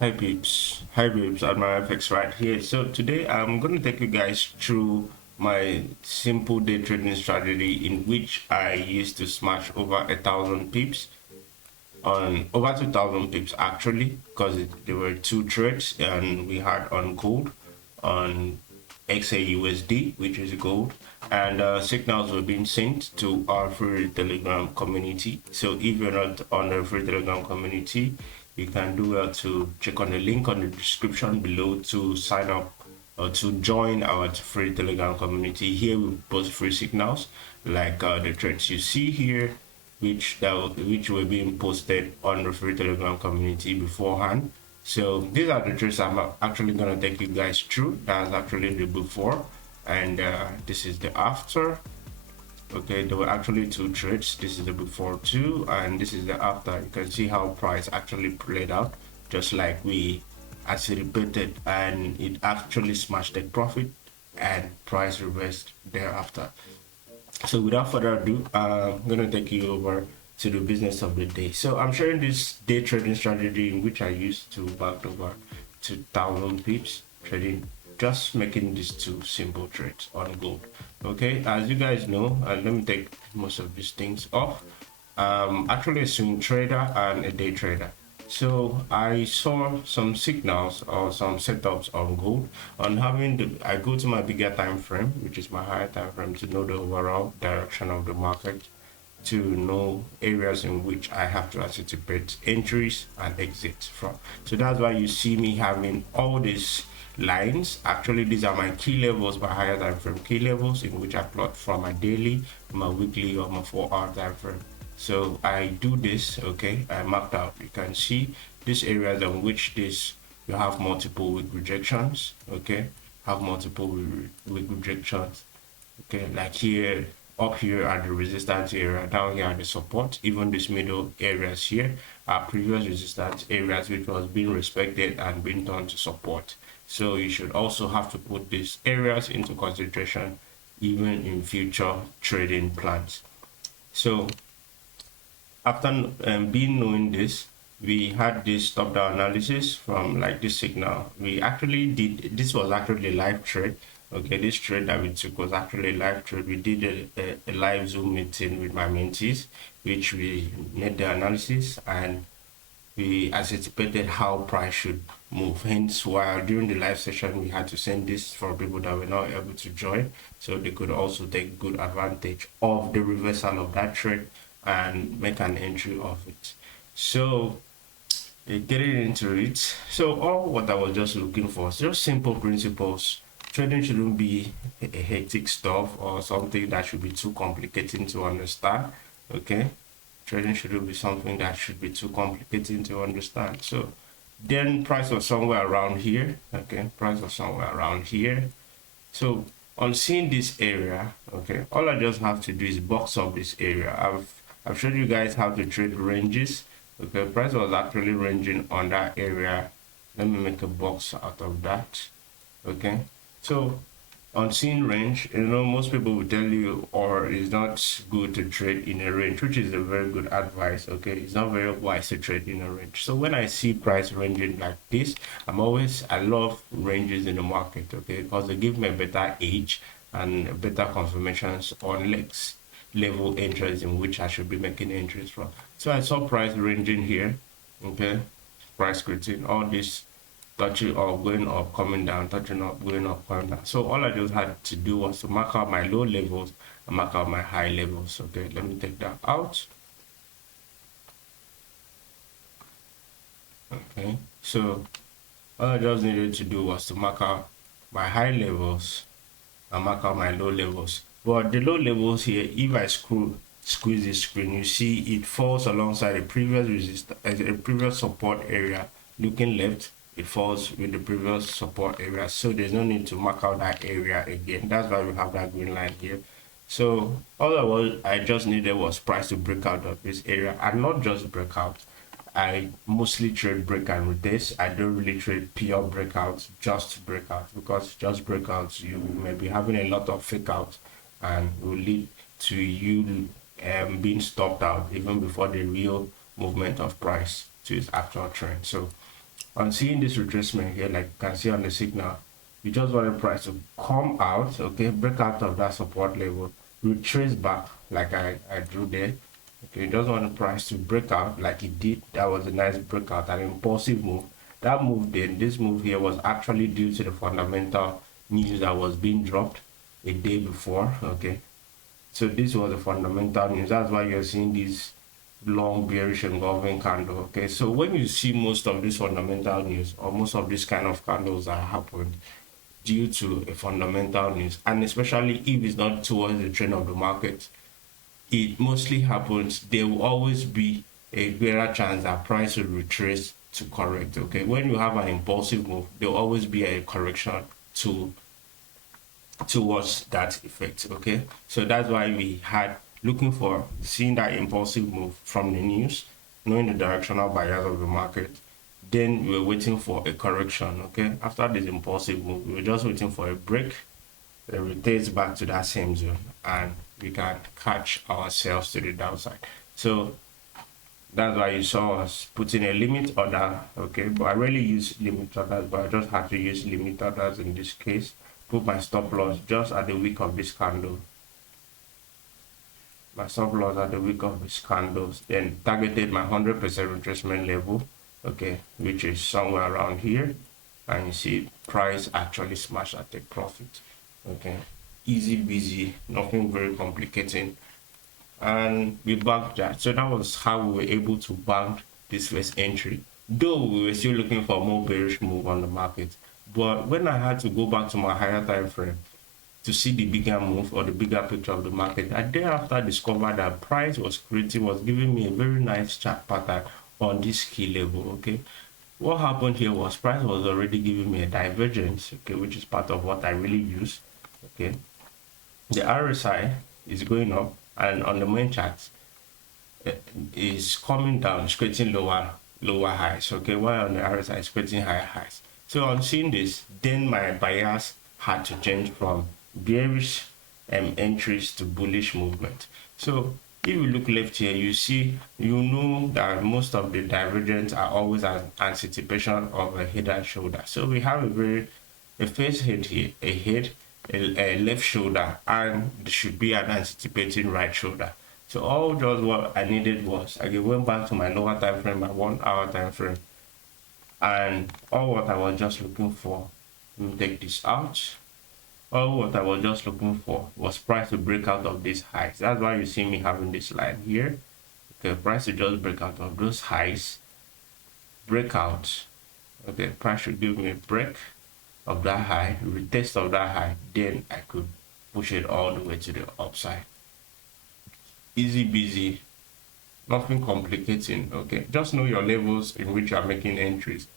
Hi peeps, hi babes, at my FX right here. So today I'm going to take you guys through my simple day trading strategy in which I used to smash over 1,000 pips on over 2,000 pips actually, because there were two trades and we had on gold, on Xauusd, which is gold, and signals were being sent to our free Telegram community. So if you're not on the free Telegram community, you can do well to check on the link on the description below to sign up or to join our free Telegram community. Here we post free signals like the trades you see here, which were being posted on the free Telegram community beforehand. So these are the trades I'm actually gonna take you guys through. That's actually the before, and this is the after. Okay, there were actually two trades. This is the before too, and this is the after. You can see how price actually played out, just like we anticipated, and it actually smashed the profit, and price reversed thereafter. So without further ado, I'm gonna take you over to the business of the day. So I'm sharing this day trading strategy in which I used to back over 2,000 pips trading, just making these two simple trades on gold. Okay, as you guys know, and let me take most of these things off. Actually a swing trader and a day trader. So I saw some signals or some setups on gold on having I go to my bigger time frame, which is my higher time frame, to know the overall direction of the market, to know areas in which I have to anticipate entries and exits from. So that's why you see me having all these lines. Actually, these are my key levels, my higher time frame key levels, in which I plot from my daily, my weekly, or my 4-hour time frame. So I do this, okay, I marked out. You can see these areas on which this you have multiple weak rejections, okay, have multiple weak rejections, okay, like here, up here at the resistance area, down here at the support. Even these middle areas here are previous resistance areas which was being respected and being turned to support. So you should also have to put these areas into consideration even in future trading plans. So after being knowing this, we had this top-down analysis from like this signal. We actually did, this was actually a live trade. Okay, this trade that we took was actually a live trade. We did a live Zoom meeting with my mentees, which we made the analysis and we anticipated how price should move. Hence, while during the live session, we had to send this for people that were not able to join, so they could also take good advantage of the reversal of that trade and make an entry of it. So getting into it, so all what I was just looking for, just simple principles. Trading shouldn't be a hectic stuff or something that should be too complicated to understand. Okay, trading shouldn't be something that should be too complicated to understand. So then price was somewhere around here. Okay, price was somewhere around here. So on seeing this area, okay, all I just have to do is box up this area. I've showed you guys how to trade ranges. Okay, price was actually ranging on that area. Let me make a box out of that. Okay, so on seeing range, you know, most people will tell you, or it's not good to trade in a range, which is a very good advice. Okay, it's not very wise to trade in a range. So when I see price ranging like this, I love ranges in the market, okay, because they give me a better edge and better confirmations on level entries in which I should be making entries from. So I saw price ranging here, okay, price creating all this, touching up, going up, coming down, touching up, going up, coming down. So all I just had to do was to mark out my low levels and mark out my high levels. Okay, let me take that out. Okay, so all I just needed to do was to mark out my high levels and mark out my low levels. But the low levels here, if I squeeze the screen, you see it falls alongside a previous resistance, a previous support area. Looking left, it falls with the previous support area, so there's no need to mark out that area again. That's why we have that green line here. So all I just needed was price to break out of this area, and not just break out. I mostly trade break and retest. I don't really trade pure breakouts, just breakouts, because just breakouts you may be having a lot of fake outs and will lead to you being stopped out even before the real movement of price to its actual trend. So On seeing this retracement here, like you can see on the signal, you just want the price to come out, okay, break out of that support level, retrace back like I drew there. Okay, you just want the price to break out like it did. That was a nice breakout, an impulsive move. That move then, this move here was actually due to the fundamental news that was being dropped a day before. Okay, so this was the fundamental news. That's why you're seeing this long bearish engulfing candle. Okay, so when you see most of this fundamental news or most of this kind of candles that happened due to a fundamental news, and especially if it's not towards the trend of the market, it mostly happens, there will always be a greater chance that price will retrace to correct. Okay, when you have an impulsive move, there will always be a correction towards that effect. Okay, so that's why we had looking for seeing that impulsive move from the news, knowing the directional bias of the market. Then we were waiting for a correction. Okay, after this impulsive move, we were just waiting for a break, it rotates back to that same zone, and we can catch ourselves to the downside. So that's why you saw us putting a limit order. Okay, but I rarely use limit orders, but I just had to use limit orders in this case. Put my stop loss just at the wick of this candle. My stop loss at the wick of these candles, then targeted my 100% retracement level, okay, which is somewhere around here, and you see price actually smashed at take profit. Okay, easy busy, nothing very complicating, and we banked that. So that was how we were able to bank this first entry, though we were still looking for a more bearish move on the market. But when I had to go back to my higher time frame to see the bigger move or the bigger picture of the market, I thereafter discovered that price was giving me a very nice chart pattern on this key level. Okay, what happened here was price was already giving me a divergence, okay, which is part of what I really use. Okay, the RSI is going up, and on the main chart is coming down, it's creating lower highs. Okay, while on the RSI is creating higher highs. So on seeing this, then my bias had to change from bearish entries to bullish movement. So if you look left here, you know that most of the divergence are always an anticipation of a head and shoulder. So we have a face head here, a head, a left shoulder, and there should be an anticipating right shoulder. So all just what I needed was I went back to my lower time frame, my 1 hour time frame, and all what I was just looking for, let me take this out. All what I was just looking for was price to break out of these highs. That's why you see me having this line here. Okay, price to just break out of those highs, breakout. Okay, price should give me a break of that high, retest of that high, then I could push it all the way to the upside. Easy busy, nothing complicating. Okay, just know your levels in which you are making entries.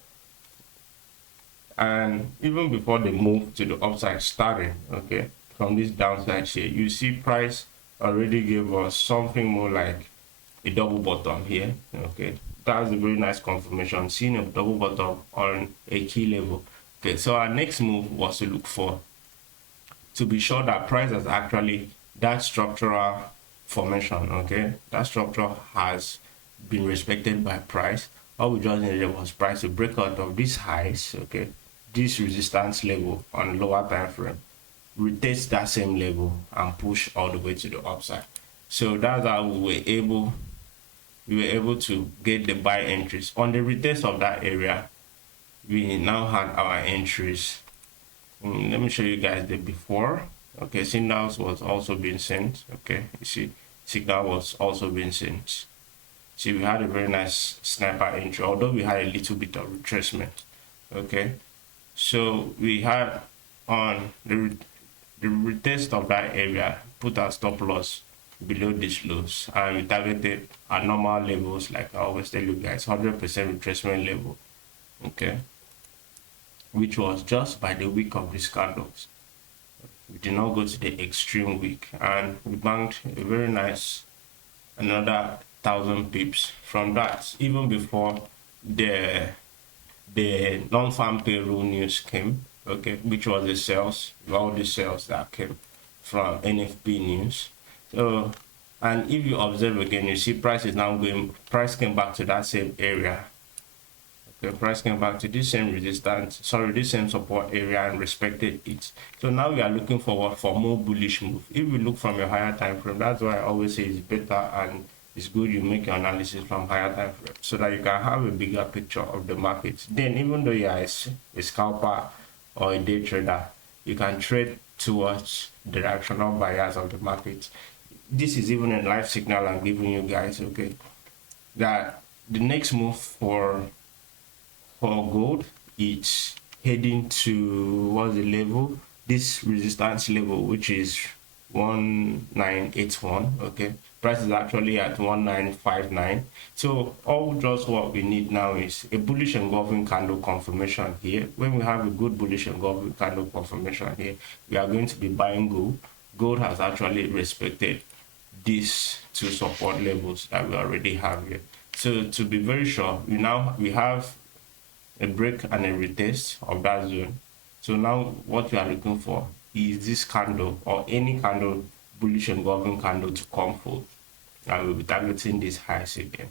And even before the move to the upside started, okay, from this downside here, you see price already gave us something more like a double bottom here. Okay, that's a very nice confirmation, seeing a double bottom on a key level. Okay, so our next move was to look for, to be sure that price has actually, that structural formation, okay, that structure has been respected by price. All we just needed was price to break out of these highs, okay, this resistance level on lower time frame, retest that same level and push all the way to the upside. So that's how we were able to get the buy entries on the retest of that area. We now had our entries. Let me show you guys the before. Okay, signals was also being sent. Okay, you see signal was also being sent. See, we had a very nice sniper entry, although we had a little bit of retracement. Okay, so we had on the retest of that area, put our stop loss below these lows, and we targeted our normal levels, like I always tell you guys, 100% retracement level. Okay, which was just by the wick of these candles. We did not go to the extreme wick, and we banked a very nice another 1,000 pips from that, even before the non-farm payroll news came. Okay, which was the sales, all the sales that came from NFP news. So, and if you observe again, you see price is now going, price came back to that same area. Okay, price came back to this same resistance, sorry, this same support area and respected it. So now we are looking forward for more bullish move. If we look from a higher time frame, that's why I always say it's better and it's good you make your analysis from higher time frame so that you can have a bigger picture of the market. Then even though you are a scalper or a day trader, you can trade towards directional bias of the market. This is even a live signal I'm giving you guys, okay, that the next move for gold, it's heading to what's the level, this resistance level, which is 1981. okay, price is actually at 1959. So all just what we need now is a bullish engulfing candle confirmation here. When we have a good bullish engulfing candle confirmation here, we are going to be buying gold. Gold has actually respected these two support levels that we already have here. So to be very sure, we have a break and a retest of that zone. So now what we are looking for is this candle or any candle, bullish engulfing candle, to come forth, and we'll be targeting these highs again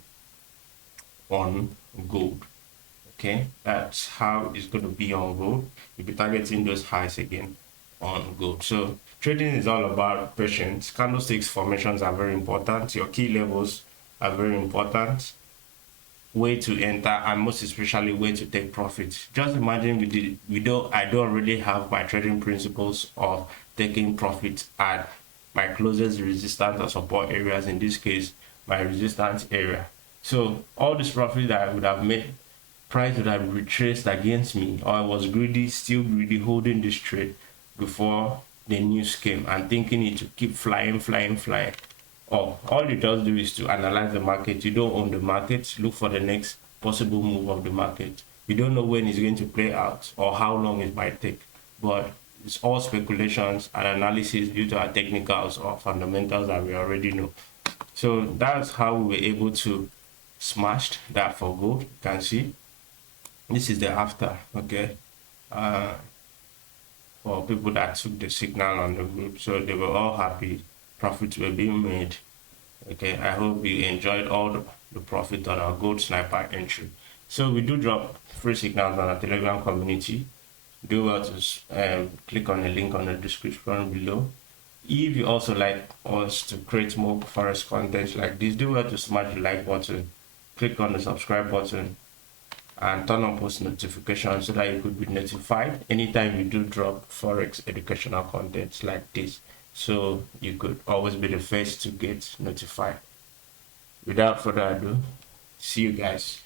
on gold. Okay, that's how it's going to be on gold. We'll be targeting those highs again on gold. So trading is all about patience. Candlesticks formations are very important. Your key levels are very important. Way to enter, and most especially way to take profits. Just imagine I don't already have my trading principles of taking profits at my closest resistance or support areas, in this case my resistance area. So all this profit that I would have made, price would have retraced against me, or I was greedy, still greedy, holding this trade before the news came and thinking it to keep flying. All it does do is to analyze the market. You don't own the market. Look for the next possible move of the market. You don't know when it's going to play out or how long it might take, but it's all speculations and analysis due to our technicals or fundamentals that we already know. So that's how we were able to smash that for gold. You can see this is the after, okay, for people that took the signal on the group. So they were all happy, profits were being made. Okay, I hope you enjoyed all the profit on our gold sniper entry. So we do drop free signals on our Telegram community. Do well to click on the link on the description below. If you also like us to create more forex content like this, do well to smash the like button, click on the subscribe button, and turn on post notifications so that you could be notified anytime we do drop forex educational content like this, so you could always be the first to get notified. Without further ado, see you guys.